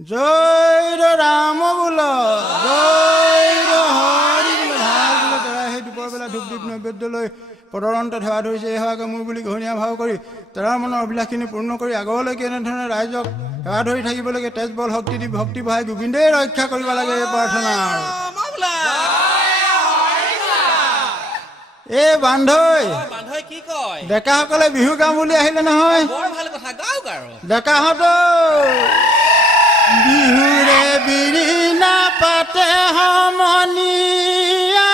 জয় ৰাম বোল জয় হৰি বোল ভাল বোলে তৰা সেই দুপৰ বেলা ধূপ দীপ নৈবেদ্য লৈ পদৰন্ত ধৰা ধৰিছে এই সেৱাকে মোৰ বুলি ঘহনীয়া ভাৱ কৰি তৰাৰ মনৰ অভিলাষখিনি পূৰ্ণ কৰি আগলৈকে এনেধৰণে ৰাইজক সেৱা ধৰি থাকিব লাগে তেজ বল শক্তি দি ভক্তি ভাই গোবিন্দেই ৰক্ষা কৰিব লাগে এই প্ৰাৰ্থনা এ বান্ধৈ কি কয় ডেকাসকলে বিহু গাম বুলি আহিলে নহয় বৰ ভাল কথা গাওক আৰু ডেকাহঁত বিহুৰে বিৰিণা পাতে সমনীয়া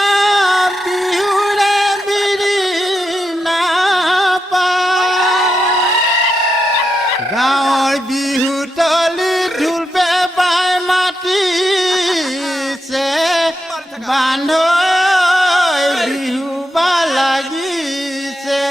বিহুৰে বিৰিণা গাঁৱৰ বিহু তলি ঢোল পেপাই মাতিছে বান্ধৈ বিহু বা লাগিছে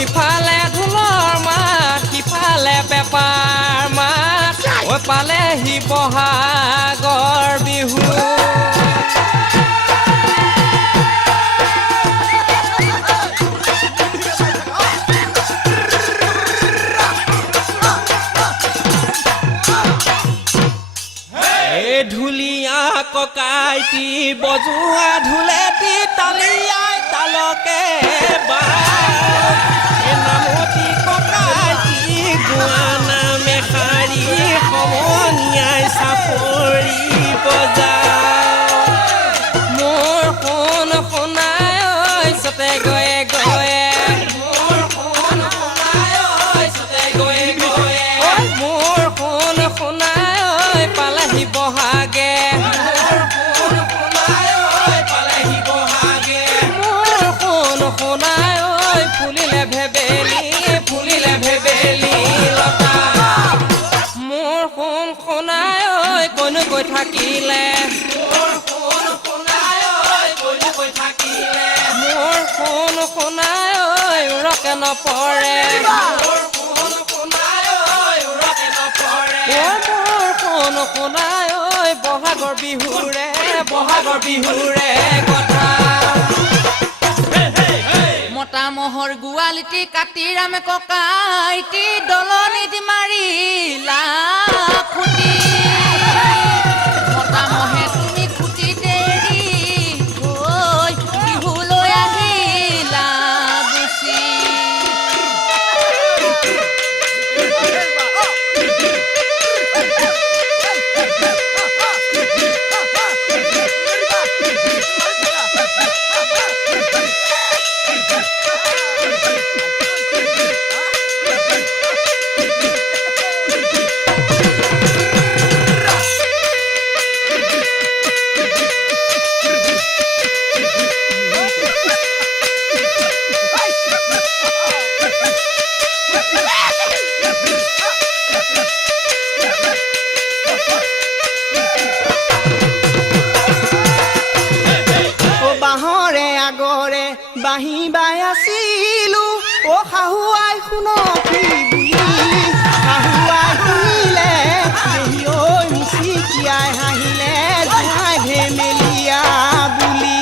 ইফালে ঢোলৰ মাত সিফালে পেপাৰ মাত পালেহি বহাগৰ বিহু ঢুলীয়া ককাইটি বজোৱা ঢোলেটি তালিয়াই তাল চুতে গয়ে গয়ে মোৰ সোণ সোণাই ঐ চুতে গয়ে গয়ে মোৰ সোণ সোণাই ঐ পালেহি বহাগে মোৰ সোণ সোণাই ঐ পালেহি বহাগে মোৰ সোণ সোণাই ঐ ফুলিলে ভেবেলি লতা মোৰ সোণ সোণাই ঐ কইনো কৈ থাকিলে মোৰ সোণ সোণাই ঐ কইনো কৈ থাকিলে মোৰ সোণ সোণাই ঐ উৰকে নপৰে মোৰ সোণ সোণাই ঐ উৰকে নপৰে মোৰ সোণ সোণাই ঐ বহাগৰ বিহুৰে কথা মতা মহৰ গোৱালিটি কাটি ৰামে ককাইটি দলনিত মাৰিলা খুটি মতা মহে তুমি খুটি দেৰি হৈ বিহুলৈ আহিলা গুচি বাঁহী বাই আছিলো অ শাহু আই শুনকি বুলি শাহু আই শুনিলে দেহি ঐ মুচিকিয়াই হাঁহিলে জোঁৱাই ধেমেলীয়া বুলি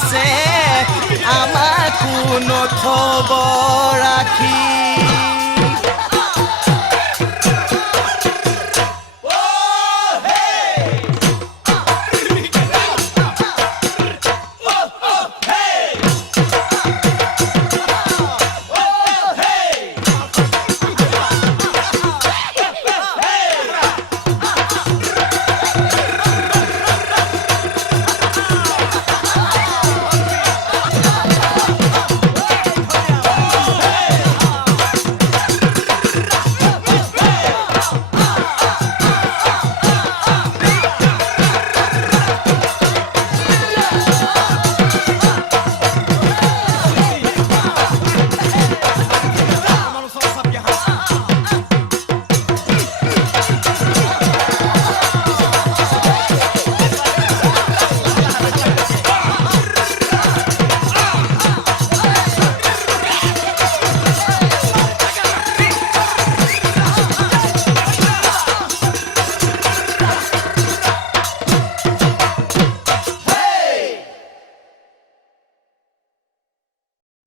দিছে আমাকো নথব ৰাখি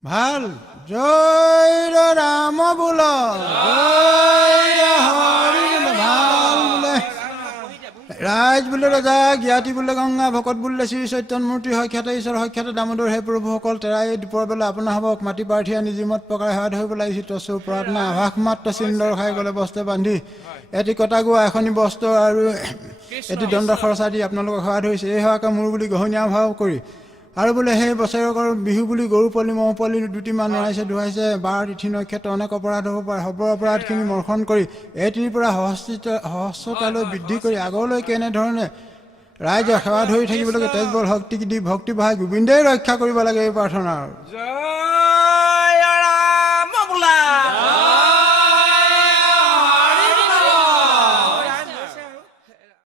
ভাল জয় ৰাম বোল জয় হৰি বোলে ভাল বোলে ৰাইজ বোলে ৰজা জ্ঞাতি বোলে গংগা ভকত বোলে শ্ৰী চৈতন্য মূৰ্তি সখ্যাত ঈশ্বৰ সখ্যাত দামোদৰ হে প্ৰভুসকল তেৰাই দুপৰ বেলা আপোনাৰ হবক মাটি পাৰ্থিয়া নিজিমত পকাই সেৱা ধৰিব লাগিছিল তচু প্ৰাৰ্থনা আভাস মাত্ৰ চিন্দৰ খাই গ'লে বস্ত্ৰ বান্ধি এটি কটা গোৱা এখনি বস্ত্ৰ আৰু এটি দণ্ড খৰচা দি আপোনালোকক সেৱা ধৰিছে এই সেৱাকে মোৰ বুলি গহনীয়া ভাৱ কৰি আৰু বোলে সেই বছৰেকৰ বিহু বুলি গৰু পোৱালি ম'হ পোৱালি দুটিমান নৰাইছে ধুৱাইছে বাৰ তিথি নক্ষত্ৰ অনেক অপৰাধ হ'ব পাৰে হ'ব অপৰাধখিনি মৰ্শন কৰি এটিৰ পৰা সহস্ৰতালৈ বৃদ্ধি কৰি আগলৈ কেনেধৰণে ৰাইজে সেৱা ধৰি থাকিব লাগে তেজবল শক্তি দি ভক্তি বহাই গোবিন্দেই ৰক্ষা কৰিব লাগে এই প্ৰাৰ্থনা আৰু